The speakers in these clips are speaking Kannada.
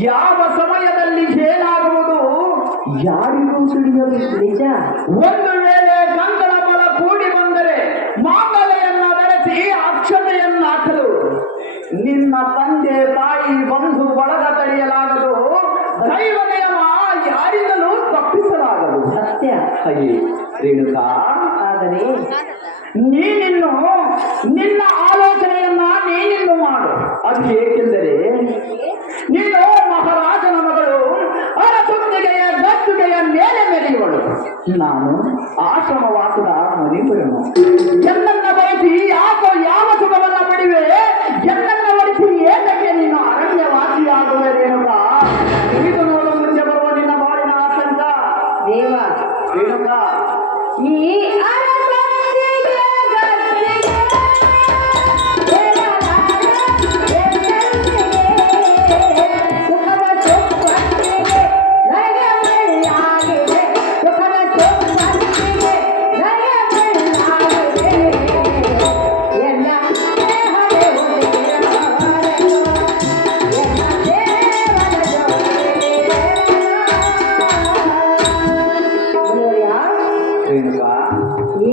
ಯಾವ ಸಮಯದಲ್ಲಿ ಏನಾಗುವುದು ಯಾರಿಗೂ ತಿಳಿಯಲು ನಿಜ. ಒಂದು ವೇಳೆ ಗಂಗಳ ಬಲ ಕೂಡಿ ಬಂದರೆ ಮಾಂಗಲ್ಯನ್ನ ಬೆಳೆಸಿ ಅಕ್ಷತೆಯನ್ನ ಹಾಕಲು ನಿನ್ನ ತಂದೆ ತಾಯಿ ಬಂಧು ಬಳಗ ತಡೆಯಲಾಗದು. ದೈವ ನಿಯಮ ಯಾರಿಂದಲೂ ತಪ್ಪಿಸಲಾಗದು. ಸತ್ಯ. ರೇಣುಕಾ, ಆದರೆ ನೀನಿನ್ನು ನಿನ್ನ ಆಲೋಚನೆಯನ್ನ ನೀನಿನ್ನು ಮಾಡು. ಅದು ಏಕೆಂದರೆ ನೀನು ಮಹಾರಾಜನ ಮಗಳು, ಅರಸುತ್ತಿಗೆಯ ಗದ್ದುಗೆಯ ಮೇಲೆ ಮೆರೆಯುವಳು. ನಾನು ಆಶ್ರಮವಾಸದ ಮನೆಗಳು. ಎನ್ನನ್ನ ಬಯಸಿ ಯಾಕೋ ಯಾವ ಸುಖವನ್ನ ಪಡಿವೆ, ಎನ್ನನ್ನ ಬಯಸಿ ಏತಕ್ಕೆ ನೀನು ಅರಣ್ಯವಾಸಿಯಾಗುವೆ ರೇಣುಕಾ? ಇದು ನೋಡು ಮುಂದೆ ಬರುವ ನಿನ್ನ ಬಾಳಿನ ಆತಂಕ. ದೇವ, ರೇಣುಕಾ, ಈ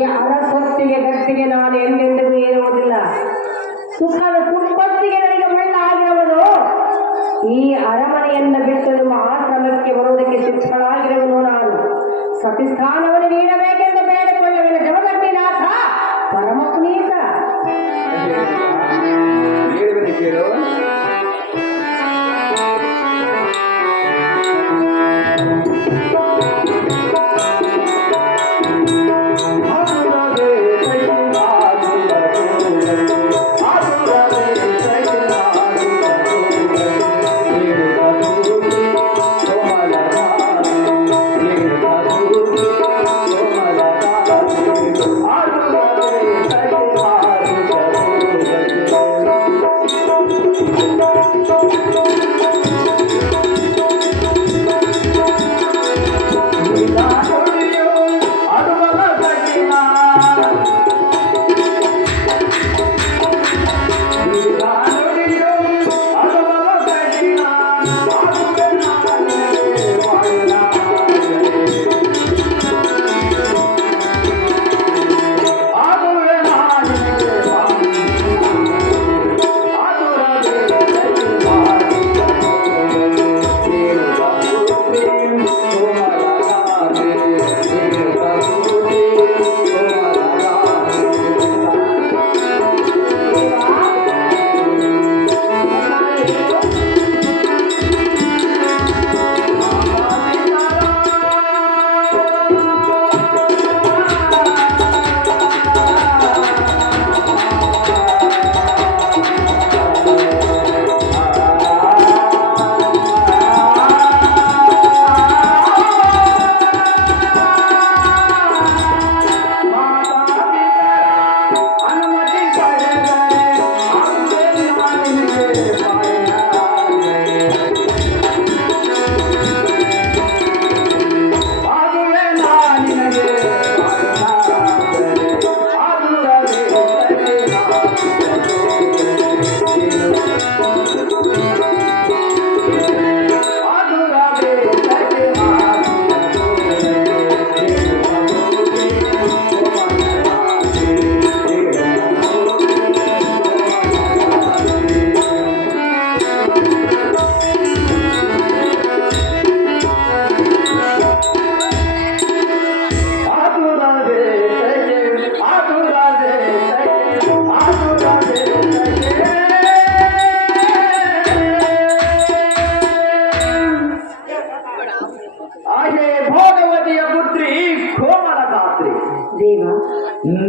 ಅರಸೊತ್ತಿಗೆ ಗಟ್ಟಿಗೆ ನಾನು ಎಂದೆಂದಿಗೂ ಏರುವುದಿಲ್ಲ. ಸುಖದ ಸಂಪತ್ತಿಗೆ ನನಗೆ ಮಣ್ಣ ಆಗಿರುವುದು. ಈ ಅರಮನೆಯನ್ನು ಬಿಟ್ಟು ನಿಮ್ಮ ಆಶ್ರಮಕ್ಕೆ ಬರುವುದಕ್ಕೆ ಸಿದ್ಧಳಾಗಿರುವನು ನಾನು. ಸತಿಸ್ಥಾನವನ್ನು ನೀಡಬೇಕೆಂದು ಬೇಡಿಕೊಳ್ಳುವ ಜಗತ್ತಿನಾಥ ಪರಮ ಪುನೀತ.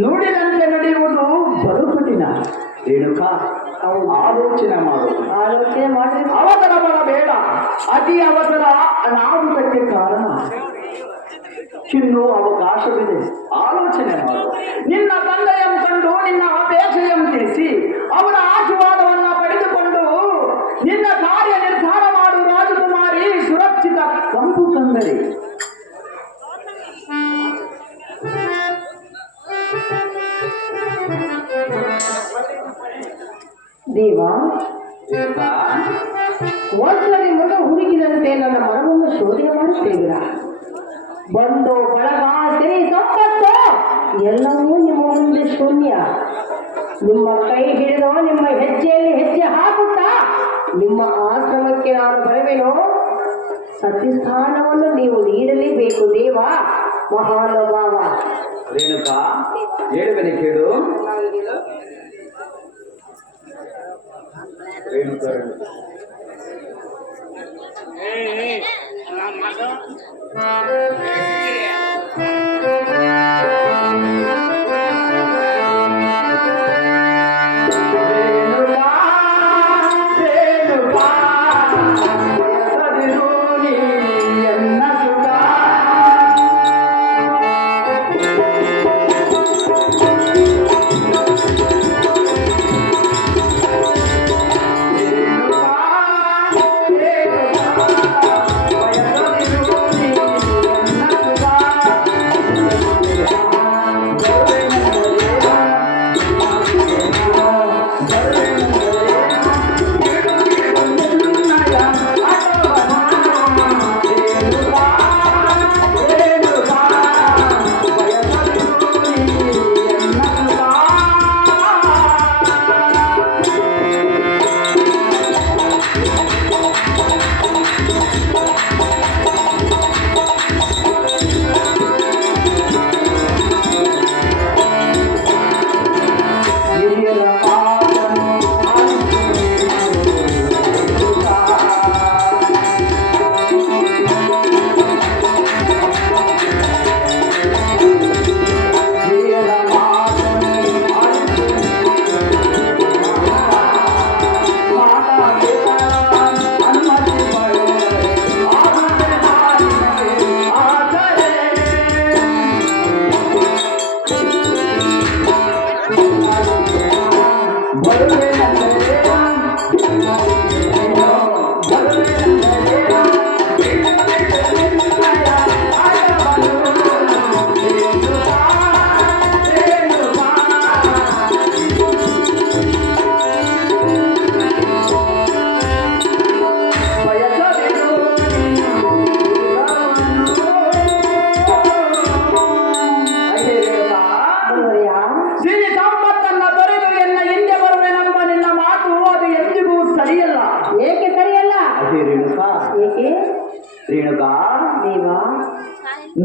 ನುಡಿದಂತೆ ನಡೆಯುವುದು ಬಲು ಕಠಿಣ ರೇಣುಕಾ. ಆಲೋಚನೆ ಮಾಡಿ ಅವಸರ ಮಾಡಬೇಡ. ಅತಿ ಅವಸರ ಅನಾಹುತಕ್ಕೆ ಕಾರಣ. ಇನ್ನು ಅವಕಾಶವಿದೆ, ಆಲೋಚನೆ ಮಾಡು. ನಿನ್ನ ತಂದೆಯನ್ನು ಕಂಡು ನಿನ್ನ ಅಪೇಕ್ಷೆಯನ್ನು ತಿಳಿಸಿ ಅವರ ಆಶೀರ್ವಾದವನ್ನ ಪಡೆದುಕೊಂಡು ನಿನ್ನ ಕಾರ್ಯ ನಿರ್ಧಾರ ಮಾಡು ರಾಜಕುಮಾರಿ. ಸುರಕ್ಷಿತ ಕಂಪು ತಂದರೆ ದೇವ, ಒಂದು ಕಾಡಿನಲ್ಲಿ ಮೃಗ ಹುಡುಕಿದಂತೆ ನನ್ನ ಮನವನ್ನು ಶೋಧನೆ ಮಾಡುತ್ತೇವಿರಾ? ಬಂದು ಬಳಗ ಸಿರಿ ಸಂಪತ್ತು ಎಲ್ಲವೂ ನಿಮ್ಮ ಮುಂದೆ ಶೂನ್ಯ. ನಿಮ್ಮ ಕೈ ಹಿಡಿದು ನಿಮ್ಮ ಹೆಜ್ಜೆಯಲ್ಲಿ ಹೆಜ್ಜೆ ಹಾಕುತ್ತಾ ನಿಮ್ಮ ಆಶ್ರಮಕ್ಕೆ ನಾನು ಬರುವೆನು. ಸತ್ಯಸ್ಥಾನವನ್ನು ನೀವು ನೀಡಲೇಬೇಕು ದೇವ ಮಹಾನುಭಾವ. ರೇಣುಕಾ, ಹೇಳುವನೆ ಕೇಳು. ರೇಣುಕಾ ರೇಣುಕಾ,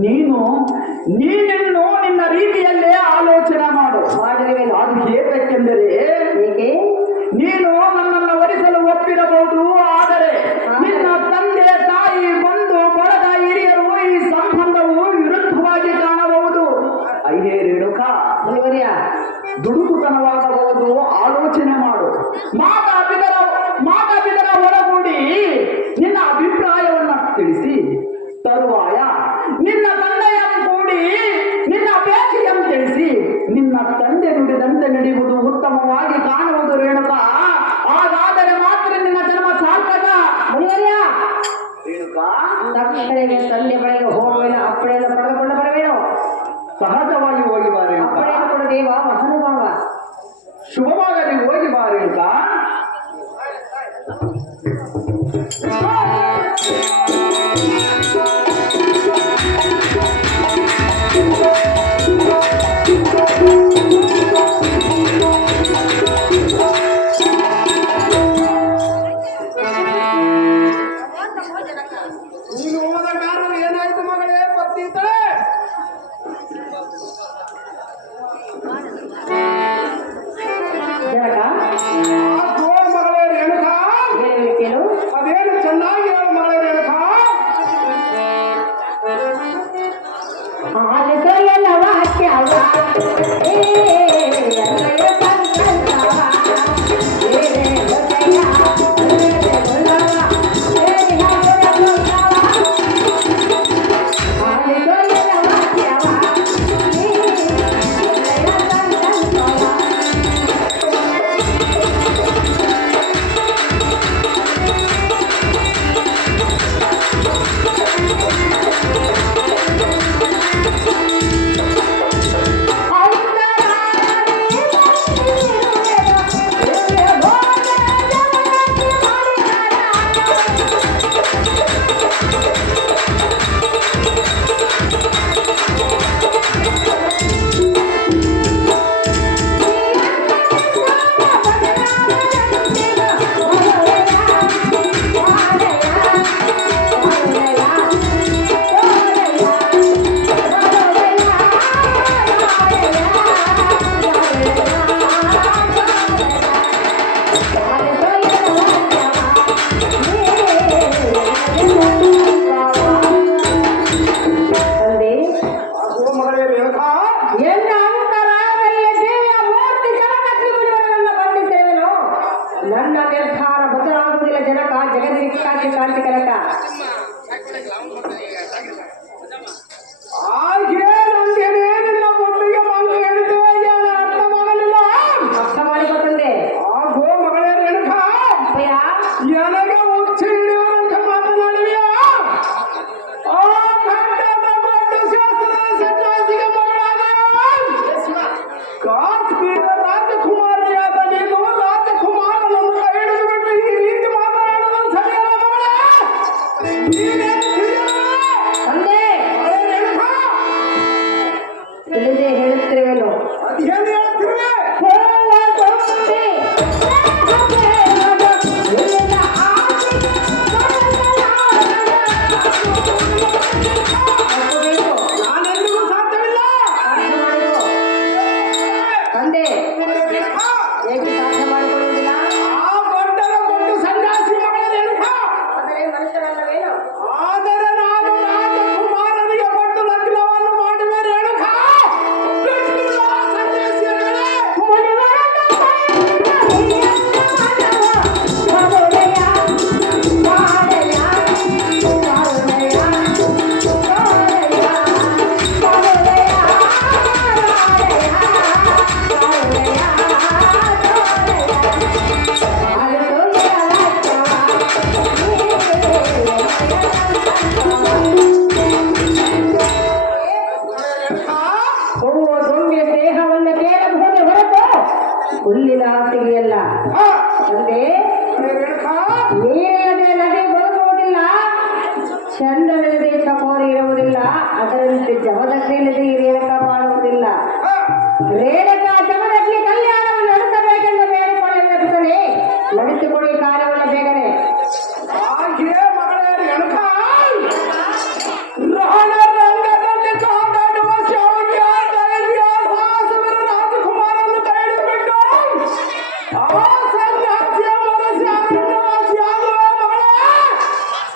ನೀನಿನ್ನು ನಿನ್ನ ರೀತಿಯಲ್ಲೇ ಆಲೋಚನೆ ಮಾಡು. ಅದು ಏಕೆಂದರೆ ನೀನು ನನ್ನನ್ನು ವರಿಸಲು ಒಪ್ಪಿರಬಹುದು, ಆದರೆ ನಿನ್ನ ತಂದೆ ತಾಯಿ ಬಂಧು ಬಳಗ ಹಿರಿಯರು ಈ ಸಂಬಂಧವು ವಿರುದ್ಧವಾಗಿ ಕಾಣಬಹುದು. ಅಯ್ಯೇ ರೇಣುಕಾ, ದುಡುಕುತನವಾಗಬಹುದು. ಆಲೋಚನೆ ಮಾಡು. ಮಾತಾಪಿತರ ಒಳಗೂಡಿ ನಿನ್ನ ಅಭಿಪ್ರಾಯವನ್ನ ತಿಳಿಸಿ ತರುವಾಯ ನಿನ್ನ ತಂದೆಯನ್ನು ಕೂಡಿ ನಿನ್ನ ಅಪೇಕ್ಷೆಯನ್ನು ತಿಳಿಸಿ ನಿನ್ನ ತಂದೆ ನುಡಿದಂತೆ ನಡೆಯುವುದು ಉತ್ತಮವಾಗಿ ಕಾಣುವುದು ರೇಣುಕಾ. ಹಾಗಾದರೆ ಮಾತ್ರ ನಿನ್ನ ಜನ್ಮ ಸಾರ್ಥಕ. ರೇಣುಕಾ, ತಕ್ಷಣವೇ ತಂದೆ ಬಳಿಗೆ ಹೋಗುವೇನು, ಅಪ್ಪಣೆಯನ್ನು ಪಡೆದುಕೊಂಡು ಬರುವೇನು. ಸಹಜವಾಗಿ ಹೋಗಿ ಬಾ ರೇಣುಕಾ. ಅಪ್ಪಣೆಯನ್ನು ಕೊಡು ದೇವ ಮಹಾನುಭಾವ. ಶುಭವಾಗಿ ಹೋಗಿ ಬಾ ರೇಣುಕಾ. ನೀನು ಹೋದ ಕಾರಣ ಏನಾಯ್ತು ಮಗಳೇ? ಪತ್ನಿತೆ ಮಗಳೇ ರೇಣುಕಾ, ಅದೇನು ಚೆನ್ನಾಗಿ ಹೇಳು ಮಗಳೇ ರೇಣುಕಾ. ಹೌದಾ ಕಾಂತಿ ಕನಕ ಹಾಗೇನಂತೇನೆ ನಿನ್ನ ಮಗುವಿಗೆ ಮಂಗ ಹೇಳಿದೆ ಏನು ಅರ್ಥ ಮಾಡಲಿಲ್ಲ. ಅರ್ಥ ಮಾಡಿಕೊಟ್ಟಂದೆ ಆಗೋ ಮಗಳೇ ರೇಣುಕಾ, ಅಪ್ಪಯ್ಯ ನನಗೆ ಉಚ್ಚ ಹಿಡಿಯುವಂತ ಮಾತನಾಡುವಿಯ? ಆ ಗಂಡನ ಗಂಡು ಶಾಸ್ತ್ರದ ಸನ್ಯಾಸಿಗೆ ಮಗಳಾದ ಕಾಶ್ಮೀರ ರಾಜಕುಮಾರಿಯಾದ ನೀನು ರಾಜಕುಮಾರನನ್ನು ಕೈ ಹಿಡಿದುಬಿಟ್ಟು ಈ ರೀತಿ ಮಾತನಾಡಲು ಸರಿಯಲ್ಲ ಮಗಳೇ. ನೀನೇನು ತಿಳಿಯಲ್ಲ? ತಂದೆ ಮಗಳೇ ರೇಣುಕಾ, ತಿಳಿದೇ ಹೇಳುತ್ತಿರುವೆನು. ಅದೇನು ಹೇಳ್ತಿರುವೆ? ನಾನೆಂದಿಗೂ ಸಾಧ್ಯವಿಲ್ಲ. ತಂದೆ ರೇಣುಕಾ, ಹೇಗೆ ಸಾಧ್ಯ ಮಾಡಿಕೊಳ್ಳುವುದಿಲ್ಲ? ಆ ಗಂಡನ ಗಂಡು ಸನ್ಯಾಸಿ ಮಗಳ ರೇಣುಕಾ, ಆದರೆ ಮನುಷ್ಯರಲ್ಲವೇನು? ಆದರೆ ನಾನು ರಾಜಕುಮಾರನಿಗೆ ಕೊಟ್ಟು ಲಗ್ನವನ್ನು ಮಾಡುವೆ ರೇಣುಕಾ. ಬಿಟ್ಟು ಆ ಸನ್ಯಾಸಿಯರುಗಳೇ. ಹೂವು ದುಂಬಿ ದೇಹವನ್ನು ಕೇಳಬಹುದೇ ಹೊರತು ಹುಲ್ಲಿನ ಆಸೆಗೆಯಲ್ಲ. ಹಾ, ತಂದೆ ರೇಣುಕಾ, ನೀರಿಲ್ಲದೆ ನದಿ ಬದುಕುವುದಿಲ್ಲ, ಚಂದವಿಲ್ಲದೆ ಚಕೋರಿ ಇರುವುದಿಲ್ಲ, ಅದರಂತೆ ಜಮದಗ್ನಿಲ್ಲದೆ ಈ ರೇಣುಕ ಬಾಳುವುದಿಲ್ಲ. ಹಾ, ರೇಣುಕ ಜಮದಗ್ನಿ ಕಲ್ಯಾಣವನ್ನು ನಡೆಸಬೇಕೆಂದು ಬೇಡಿಕೊಳ್ಳುತ್ತಾನೆ. ನಡೆಸಿಕೊಳ್ಳಿ ಕಾರ್ಯವನ್ನು ಬೇಗನೆ. ಹಾಗೆ ಮಗಳೇ ರೇಣುಕಾ, ರಣರಂಗದಲ್ಲಿ ಕಾದಾಡುವ ಶೌರ್ಯ, ಧೈರ್ಯ, ಸಾಹಸವನ್ನು ರಾಜಕುಮಾರನ್ನು ಕೈ ಹಿಡಿದುಬಿಟ್ಟು ಆ ಸನ್ಯಾಸಿಯ ಮನಸ್ಸನ್ನು ವಾಸಿಯಾಗುವ ಮಗಳೇ.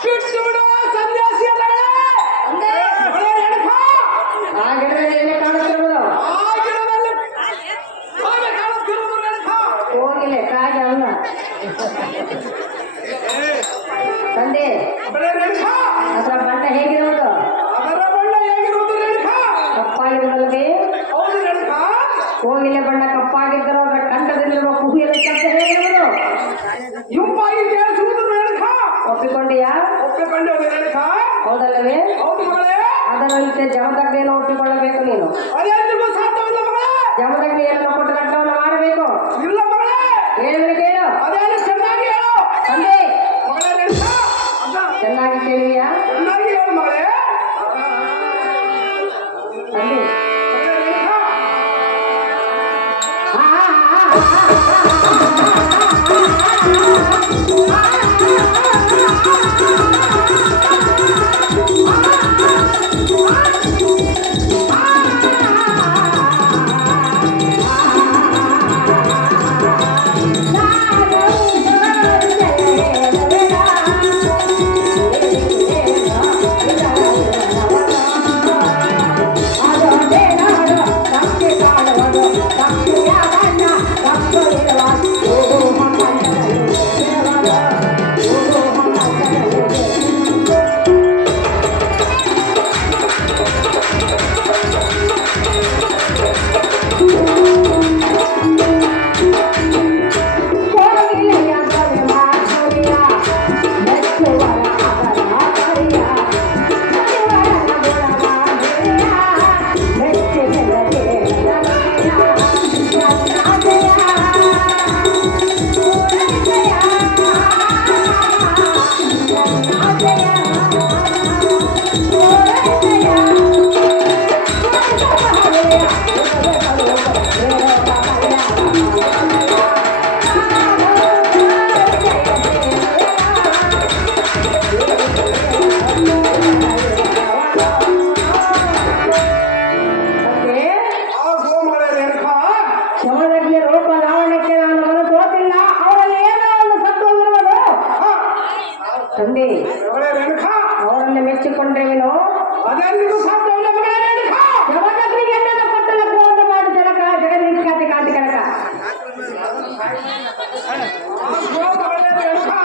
ಬಿಟ್ಟು ಬಿಡುವ ಸನ್ಯಾಸಿಯರಗಳೇ. ಮಗಳೇ ರೇಣುಕಾ, ಹಾಗೆಂದರೆ ಏನು ಕಾಣುತ್ತಿರುವುದು? ಆ ಗಿಡದಲ್ಲಿ ಹಾಗೆ ಕಾಣುತ್ತಿರುವುದು ರೇಣುಕಾ. ಹೋಗಿಲ್ಲ ಕಾಗ ಅಲ್ಲ. ತಂದೆ ಮಗಳೇ ರೇಣುಕಾ, ಅದರ ಬಣ್ಣ ಹೇಗಿರುವುದು? ಅದರ ಬಣ್ಣ ಹೇಗಿರುವುದು ರೇಣುಕಾ? ಕಪ್ಪಾಗಿರುವುದಲ್ಲವೇ? ಹೌದು ರೇಣುಕಾ. ಹೋಗಿಲೆ ಬಣ್ಣ ಕಪ್ಪಾಗಿದ್ದರೂ ಅದರ ಕಂಠದಲ್ಲಿರುವ ಕುಹಿಯಲು ಶಬ್ದ ಹೇಗಿರುವುದು? ಇಂಪಾಗಿ ಕೇಳಿಸುವುದು ರೇಣುಕಾ. ಒಪ್ಪಿಕೊಂಡಿಯಾ? ಒಪ್ಪಿಕೊಂಡು ರೇಣುಕಾ. ಹೌದಲ್ಲವೇ? ಹೌದು ಮಗಳೇ. ಅದರಂತೆ ಜಮದಗ್ನಿಯನ್ನು ಒಪ್ಪಿಕೊಳ್ಳಬೇಕು ನೀನು. ಅದೇನಿಗೂ ಸಾಧ್ಯವಿಲ್ಲ ಮಗಳೇ. ಜಮದಗ್ನಿಯನ್ನು ಕೊಟ್ಟು ರಕ್ತವನ್ನು ಮಾಡಬೇಕು. ಇಲ್ಲ ಮಗಳೇ. ಹೇಳಿದ್ರೆ ಕೇಳು. ಅದೇನು ಚೆನ್ನಾಗಿ ಹೇಳು ತಂದೆ ಮಗಳೇ ರೇಣುಕಾ. ಅದ ಚೆನ್ನಾಗಿ ಕೇಳಿಯಾ? ಚೆನ್ನಾಗಿ ಹೇಳು ಮಗಳೇ. ತಂದೆ ಮಗಳೇ ರೇಣುಕಾ. ತಂದೆ ಮಗಳೇ ರೇಣುಕಾ, ಅವರನ್ನು ಮೆಚ್ಚಿಕೊಂಡ್ರೇನು? ಅದೆಂದಿಗೂ ಸಾಧ್ಯವಿಲ್ಲ ಮಗಳೇ ರೇಣುಕಾ. ಜಮದಗ್ನಿಗೆ ಹೆಣ್ಣನ್ನು ಕೊಟ್ಟು ಲಗ್ನವನ್ನು ಮಾಡಿ ಜನಕ ಜಗನ್ನಿಖ್ಯಾತಿ ಕಾಂತಿ ಕನಕ. ಮಗಳೇ ರೇಣುಕಾ,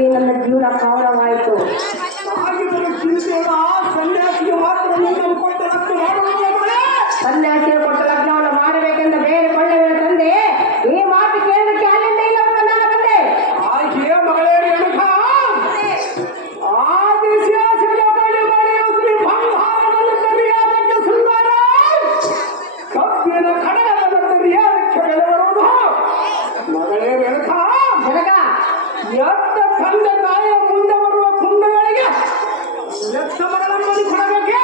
ತಂದೆ ನನ್ನ ಜೀವನ ಪಾವನವಾಯಿತು. ಆಗಿದ್ದರೂ ಚಿಂತೆಯಲ್ಲ, ಸನ್ಯಾಸಿಗೆ ಮಾತ್ರ ನಿನ್ನನ್ನು ಕೊಟ್ಟು ರಕ್ತ ಮಾಡುವುದಿಲ್ಲ ಮಗಳೇ. ಸನ್ಯಾಸಿಗೆ ಕೊಟ್ಟ ಲಗ್ನವನ್ನು ಮಾಡಬೇಕೆಂದು ಬೇರೆ ಕೊಳ್ಳೆಗಳ ತಂದೆ ಈ ಮಾತು ಕೇಳಲಿಕ್ಕೆ ಅಲ್ಲಿಂದ ಇಲ್ಲ ನಾನು ಬಂದೆ. ಆಕೆ ಮಗಳೇ ರೇಣುಕಾ, ಆದಿಶಾಸನ ಬಳಿ ಬಳಿಯು ಶ್ರೀ ಬಂಗಾರದಲ್ಲಿ ಸರಿಯಾದಕ್ಕೆ ಸುಂದರ, ಕಬ್ಬಿನ ಕಡಗದ ಸರಿಯಾದಕ್ಕೆ ಬೆಲೆ ಬರುವುದು. ಮಗಳೇ ರೇಣುಕಾ, ಜನಕ ಎತ್ತ ತಂದೆ ತಾಯಿಯ ಮುಂದೆ ಬರುವ ಕುಂಡಗಳಿಗೆ ಎತ್ತ ಮಗಳನ್ನು ಕೊಡಬೇಕೆ?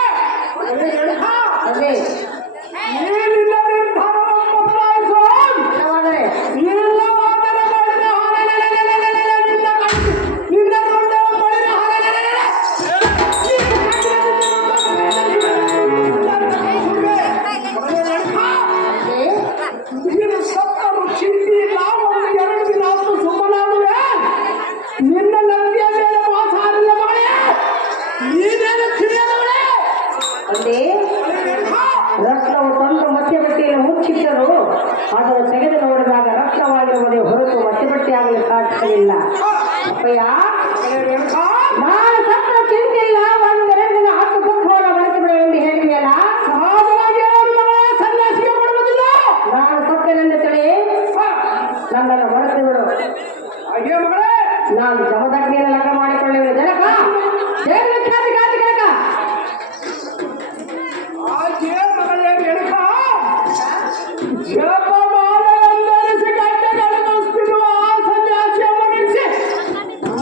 ಮಗಳೇ ರೇಣುಕಾ, ತಂದೆ ಏನಿಲ್ಲ ನಿರ್ಧಾರವನ್ನು ಬದಲಾಯಿಸು. ಇಲ್ಲವಾದರೆ ಇಲ್ಲವಾದರೆ ಬಳಿದ ಹೊರನೆಲೆನೆಲೆನೆಲೆನೆ ನಿನ್ನ ಕಣ್ಣು, ನಿನ್ನ ರುಂಡವ ಬಳಿದ ಹೊರನೆಲೆನೆಲೆ. ಮಗಳೇ ರೇಣುಕಾ, ನೀನು ಸತ್ತರು ಚಿಂತೆ ಇಲ್ಲ, ಒಂದು ಎರಡು ದಿನ ಆದರೂ ಸುಮ್ಮನಾಗುವೆ. ನಿನ್ನ ನಂದಿಯ ಮೇಲೆ ಮಾತಾಡಿಲ್ಲ ಮಗಳೇ, ನೀನೇನು ತಿಳಿಯದವಳೇ. ತಂದೆ ಮಗಳೇ ರೇಣುಕಾ, ರಕ್ತವು ತಂದು ಮಧ್ಯಬಟ್ಟೆಯನ್ನು ಮುಚ್ಚಿಟ್ಟರು ಅದನ್ನು ತೆಗೆದು ನೋಡಿದಾಗ ರಕ್ತವಾಗಿರುವುದೇ ಹೊರತು ಮಧ್ಯಬಟ್ಟೆಯಾಗಲು ಸಾಧ್ಯವಿಲ್ಲ. ಅಪ್ಪಯ್ಯ, ಮಗಳೇ ರೇಣುಕಾ, ನಾನು ಸತ್ತ ಚಿಂತೆ ಇಲ್ಲ, ಒಂದೆರಡು ದಿನ 10 ಪುಕ್ಕವನ್ನು ಬಳಸಿ ಬಿಡು ಎಂದು ಹೇಳಿದೆಯಲ್ಲ. ಸಹಜವಾಗಿ ಯಾರು ಮಗಳೇ ಸನ್ಯಾಸಿಗೆ ಕೊಡುವುದಿಲ್ಲ. ನಾನು ಸತ್ತನೆಂದು ತಿಳಿ ನನ್ನನ್ನು ಬಳಸಿ ಬಿಡು. ಹಾಗೆ ಮಗಳೇ, ನಾನು ಜಮದಗ್ನಿಯನ್ನು ಲಗ್ನ ಮಾಡಿಕೊಳ್ಳುವೆ. ಜನಕ ದೇವರ ಖ್ಯಾತಿ ಖ್ಯಾತಿ ಜನಕ. ಹಾಗೆ ಮಗಳೇ ರೇಣುಕಾ, ಜಪಮಾಲೆಯೊಂದರಿಸಿ ಗಂಟೆಗಳನ್ನು ಮುಚ್ಚಿಡುವ ಆ ಸನ್ಯಾಸಿಯನ್ನು ನಿಲ್ಲಿಸಿ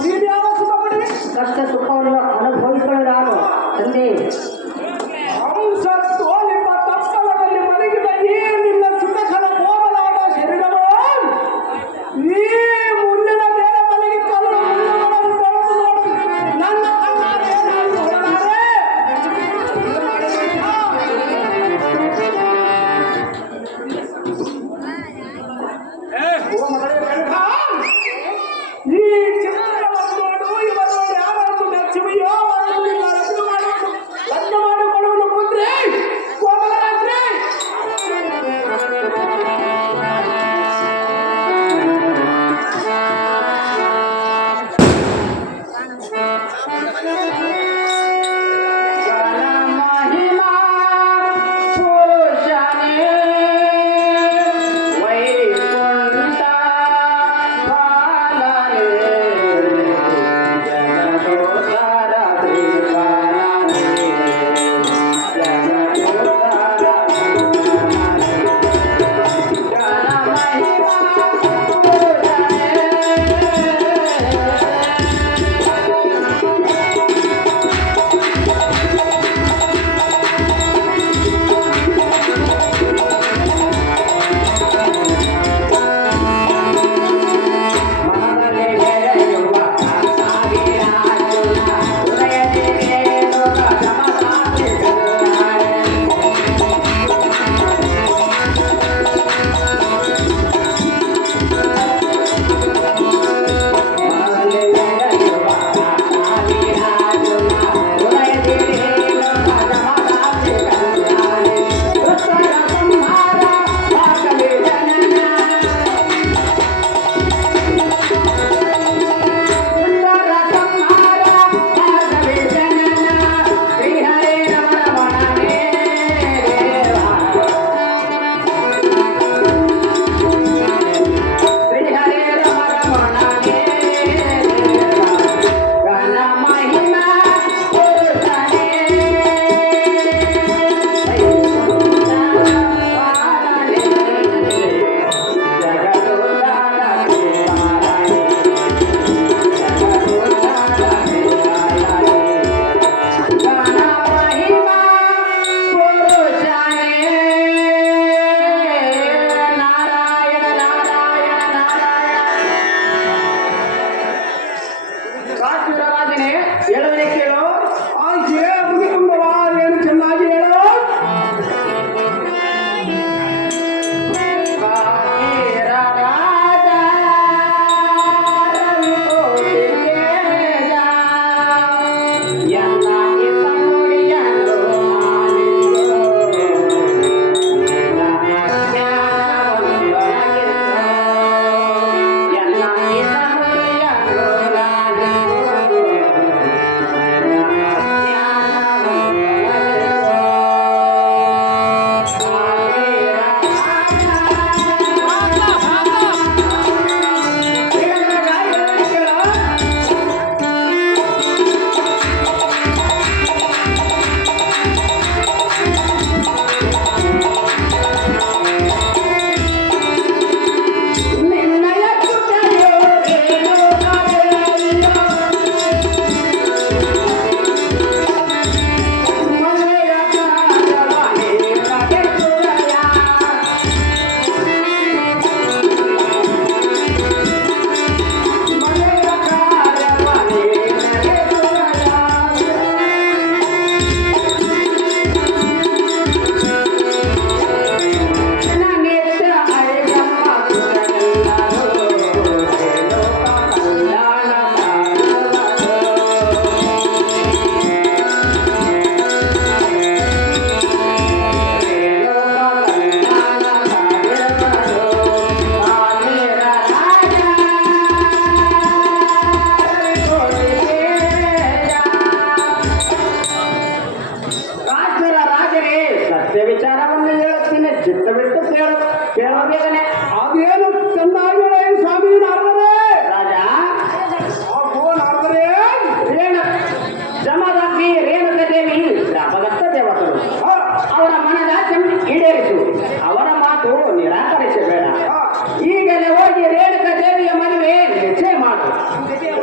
ನೀನು ಯಾವ ಸುಖ ಪಡೆದೆ? ಕಷ್ಟ ಸುಖವನ್ನು ಅನುಭವಿಸಲು ನಾನು ತಂದೆ ಹಂಸ ತೋಲಿಪ ತಪ್ಪಲದಲ್ಲಿ ಮಲಗಿದ ಈ ನಿನ್ನ ಸುಖಕರ ಕೋಮಲಾದ ಶರೀರವು ಈ ಮುಳ್ಳಿನ ಮೇಲೆ ಮಲಗಿ ಕಲ್ಲು ಮುಳ್ಳುಗಳನ್ನು ಬೆಳೆದು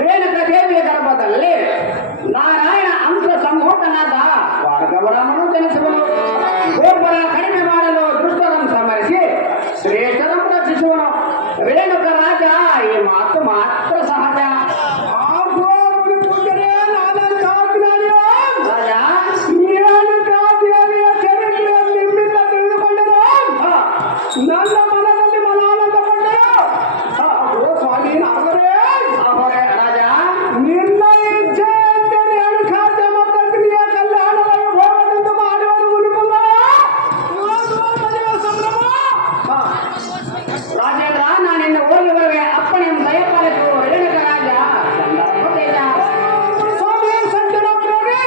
ರೇಣುಕ ದೇವಿಯ ಗರ್ಭದಲ್ಲಿ ನಾರಾಯಣ ಅಂಶ ಸಂಭೂತನಾದ ಭಾರ್ಗವರಾಮನು ಜನಿಸುವನು. ಒಬ್ಬರ ಕಡಿಮೆ ಮಾಡಲು ದುಷ್ಟರನ್ನು ಸಮರಿಸಿ ಶ್ರೇಷ್ಠರನ್ನು ರಕ್ಷಿಸುವನು. ರೇಣುಕ ರಾಜ ಈ ಮಾತು ಮಾತ್ರ ಸಹಜ. ನನ್ನ ಮನದಲ್ಲಿ ಮನಾನಂದ ಪಟ್ಟರು. ಸ್ವಾಮಿ ನಾರದರೆ ರಾಜ ನಿನ್ನ ಇಚ್ಛೆಯಂತೆ ರೇಣುಕಾದ್ಯ ಮಕ್ಕಳಿಯ ಕಲ್ಯಾಣ ವೈಭವದಿಂದ ಮಾಡುವುದು ಉಡುಪಲ್ಲ. ರಾಜೇಂದ್ರ ನಾನಿನ್ನ ಹೋಗಿ ಬರುವೆ. ಅಪ್ಪಣೆಯನ್ನು ದಯಪಾಲಿಸು. ರೇಣುಕ ರಾಜ ಸ್ವಾಮಿ ಸಜ್ಜನ ಪ್ರೇಮಿ.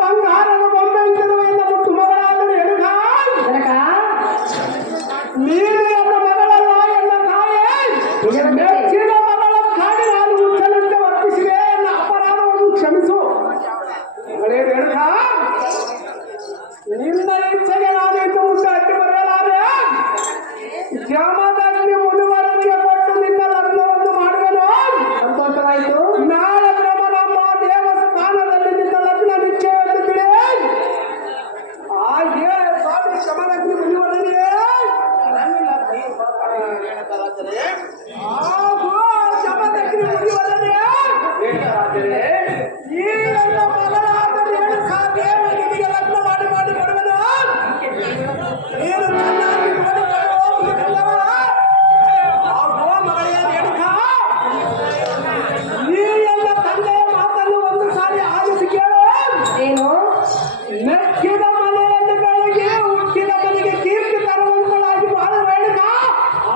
ಬಂಗಾರದ ಬೊಂಬೆ ಇರುವ ಮುತ್ತು ಮಗಳಾದರೆ ಎಡುಗ ನೀನು ನನ್ನ ಮಗಳಲ್ಲ ಎನ್ನ ತಾಯೇ. ಮೆಚ್ಚಿನ ಮಗಳ ಕಾಡಿ ನಾನು ಮುಚ್ಚಲಂತೆ ವರ್ತಿಸಿದೆ. ಎನ್ನ ಅಪರಾಧವನ್ನು ಕ್ಷಮಿಸು. ಮಗಳೇ ರೇಣುಕ, ನಿನ್ನ ಇಚ್ಛೆಗೆ ನಾನು ಇನ್ನು ಮುಂದೆ ಅಡ್ಡಿ ಬರಲಾರೆ. ಜಮದಲ್ಲಿ ಮುನಿವರನಿಗೆ ಕೊಟ್ಟು ನಿನ್ನ ಲಗ್ನವನ್ನು ಮಾಡುವೆನು. ಸಂತೋಷವಾಯಿತು. ನಾಳೆ ಬ್ರಹ್ಮನಮ್ಮ ದೇವಸ್ಥಾನದಲ್ಲಿ ನಿನ್ನ ಲಗ್ನ ನಿಶ್ಚಯವನ್ನು ಬಿಡಿ. ಹಾಗೆ ಸ್ವಾಮಿ ಶಮಲಗ್ನಿ ಮುನಿವರನಿಗೆ ಶಮಲಗ್ನಿ ಮುನಿವರನಿಗೆ ಈ ನನ್ನ ಮಗಳಾದ ರೇಣುಕಾ ದೇವಿಗೆ ಲಗ್ನ ಮಾಡಿ ಕೊಡುವೆನು. ನೀನು ಚೆನ್ನಾಗಿ ನೋಡಿಕೊಳ್ಳುವ ಮಗಳೇ ರೇಣುಕಾ, ಈ ಎಲ್ಲ ತಂದೆಯ ಮಾತನ್ನು ಒಂದು ಸಾರಿ ಆಲಿಸಿ ಕೇಳು. ಏನು? ಮೆಚ್ಚಿದ ಮನೆಯಲ್ಲಿ ಬೆಳಗ್ಗೆ ಹುಟ್ಟಿದ ಮನೆಗೆ ಕೀರ್ತಿ ತರುವಂತಳಾಗಿ ಬಾಳ ರೇಣುಕಾ,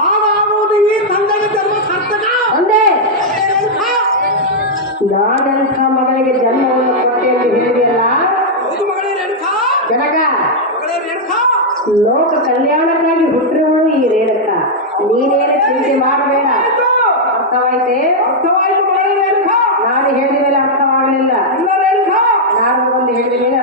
ಆಗುವುದು ಈ ತಂದೆಗೆ ಜನ್ಮ ಸಾರ್ಥಕ. ಒಂದೇ ರೇಣುಕಾ, ನಾನಂಥ ಮಗಳಿಗೆ ಜನ್ಮವನ್ನು ಕೊಟ್ಟೆ ಎಂದು ಹೇಳಿದೆಯಲ್ಲ ಹೌದು ಮಗಳೇ ರೇಣುಕಾ. ಜನಕ. ಮಗಳೇ ರೇಣುಕಾ, ಲೋಕ ಕಲ್ಯಾಣಕ್ಕಾಗಿ ಹುಟ್ಟಿರುವಳು ಈ ರೇಣುಕ. ನೀನೇನು ಚಿಂತೆ ಮಾಡಬೇಡ. ಅರ್ಥವಾಯ್ತೆ? ಅರ್ಥವಾಯಿತು ಮಗಳೇ ರೇಣುಕಾ. ನಾನು ಹೇಳಿದ ಮೇಲೆ ಅರ್ಥವಾಗಲಿಲ್ಲ. ಇಲ್ಲ ರೇಣುಕಾ, ನಾನು ಒಂದು ಹೇಳಿದ ಮೇಲೆ